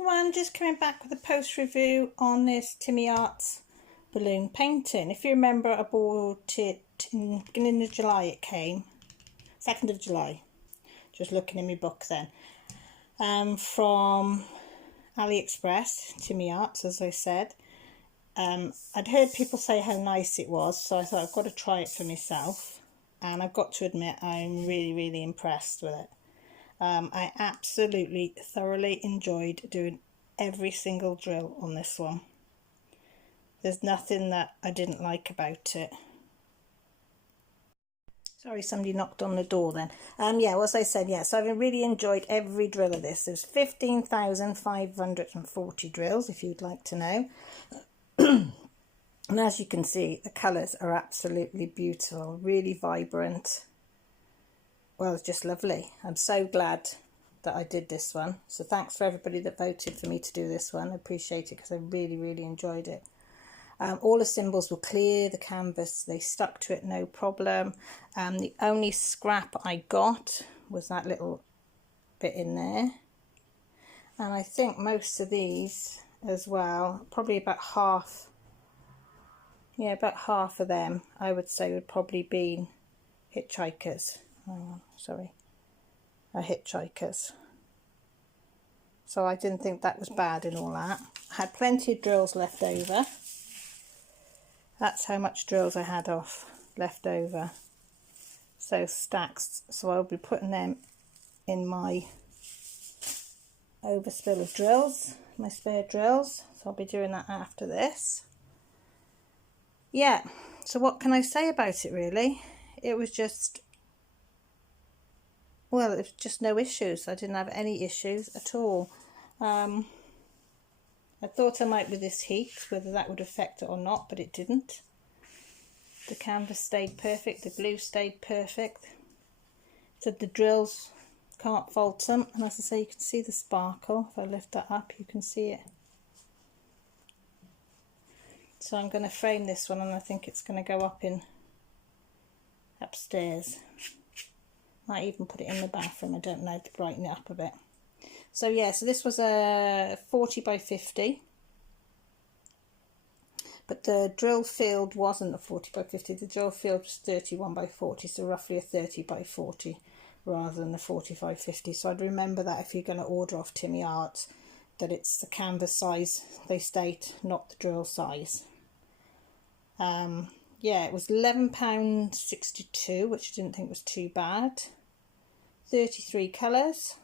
everyone, just coming back with a post review on this Tinmi Art balloon painting. If you remember, I bought it in the beginning of July. It came 2nd of July, just looking in my book then, from AliExpress, Tinmi Art, as I said. I'd heard people say how nice it was, so I thought I've got to try it for myself, and I've got to admit I'm really impressed with it. I absolutely thoroughly enjoyed doing every single drill on this one. There's nothing that I didn't like about it. Sorry, somebody knocked on the door then. Yeah, as I said, yeah, so I've really enjoyed every drill of this. There's 15,540 drills, if you'd like to know. And as you can see, the colours are absolutely beautiful, really vibrant. Well, it's just lovely. I'm so glad that I did this one. So thanks for everybody that voted for me to do this one. I appreciate it because I really enjoyed it. All the symbols were clear, the canvas, they stuck to it no problem. The only scrap I got was that little bit in there. And I think most of these as well, probably about half, yeah, about half of them I would say would probably be hitchhikers. Hitchhikers. So I didn't think that was bad in all that. I had plenty of drills left over. That's how much drills I had left over. So stacks. So I'll be putting them in my overspill of drills, my spare drills. So I'll be doing that after this. Yeah, so what can I say about it really? It was just, well, it was just no issues. I didn't have any issues at all. I thought I might with this heat, whether that would affect it or not, but it didn't. The canvas stayed perfect, the glue stayed perfect. So the drills, can't fault them. And as I say, you can see the sparkle. If I lift that up, you can see it. So I'm going to frame this one, and I think it's going to go up in upstairs. Might even put it in the bathroom, I don't know, to brighten it up a bit. So yeah, so this was a 40 by 50, but the drill field wasn't a 40 by 50, the drill field was 31 by 40, so roughly a 30 by 40 rather than the 40 by 50. So I'd remember that if you're going to order off Tinmi Art, that it's the canvas size they state, not the drill size. Yeah, it was £11.62, which I didn't think was too bad. 33 colours.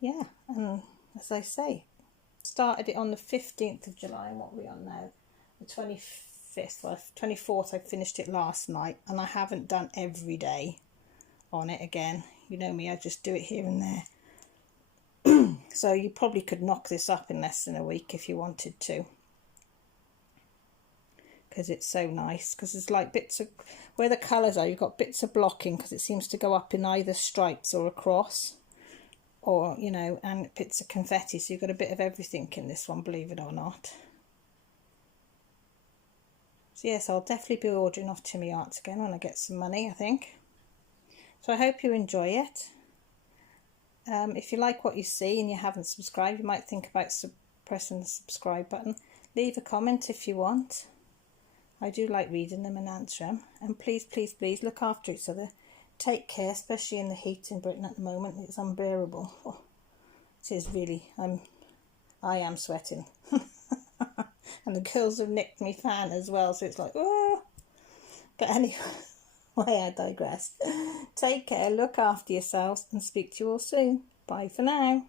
Yeah, and as I say, started it on the 15th of July, and what are we on now? The 25th, well, 24th, I finished it last night, and I haven't done every day on it again. You know me, I just do it here and there. So you probably could knock this up in less than a week if you wanted to, because it's so nice. Because it's like bits of, where the colours are, you've got bits of blocking, because it seems to go up in either stripes or across, or, you know, and bits of confetti, so you've got a bit of everything in this one, believe it or not. So yes, I'll definitely be ordering off Tinmi Art again when I get some money, I think. So I hope you enjoy it. If you like what you see and you haven't subscribed, you might think about pressing the subscribe button. Leave a comment if you want. I do like reading them and answering them. And please look after each other. Take care, especially in the heat in Britain at the moment. It's unbearable. Oh, it is really. I am sweating. And the girls have nicked me fan as well, so it's like, oh. But anyway, I digress. Take care, look after yourselves, and speak to you all soon. Bye for now.